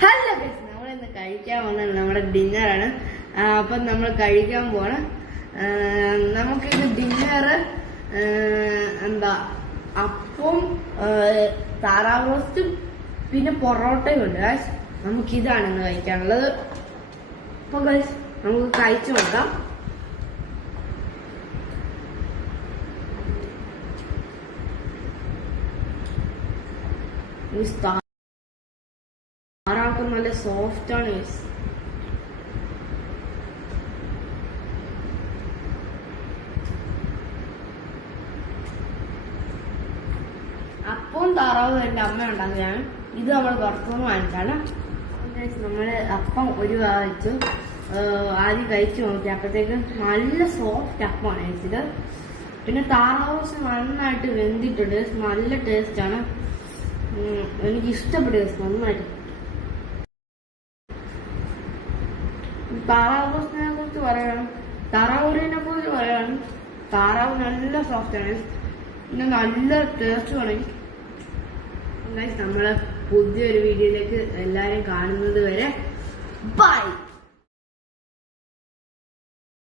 Hello guys, നമ്മളിന്ന് കഴിക്കാൻ വന്നത് നമ്മുടെ ഡിന്നറാണ്. അപ്പം നമ്മൾ കഴിക്കാൻ പോണ്. നമുക്കിത് ഡിന്നർ എന്താ അപ്പവും താറാവ് റോസ്റ്റും പിന്നെ പൊറോട്ടയും ഉണ്ട് ഗൈസ്. നമുക്കിതാണ് ഇന്ന് കഴിക്കാനുള്ളത്. അപ്പൊ ഗൈസ് നമുക്ക് കഴിച്ചു നോക്കാം. താറാവൊക്കെ നല്ല സോഫ്റ്റ് ആണ് ഗൈസ്. അപ്പവും താറാവും എൻ്റെ അമ്മ ഉണ്ടാക്കുകയാണ്. ഇത് നമ്മൾ പുറത്തുനിന്ന് വാങ്ങിച്ചാണ്. നമ്മൾ അപ്പം ഒരു വെച്ചു ആദ്യം കഴിച്ചു നോക്കി. അപ്പോഴത്തേക്ക് നല്ല സോഫ്റ്റ് അപ്പമാണ് കഴിച്ചത്. പിന്നെ താറാവ് നന്നായിട്ട് വെന്തിട്ടുണ്ട്. നല്ല ടേസ്റ്റാണ്. എനിക്ക് ഇഷ്ടപ്പെട്ടു നന്നായിട്ട്. താറാവിനെ കുറിച്ച് പറയുകയാണ്, താറാവൂരിനെ കുറിച്ച് പറയുകയാണ്. താറാവ് നല്ല സോഫ്റ്റാണ്, പിന്നെ നല്ല ടേസ്റ്റുമാണ്. നമ്മള് പുതിയൊരു വീഡിയോയിലേക്ക് എല്ലാവരും കാണുന്നത് വരെ ബൈ.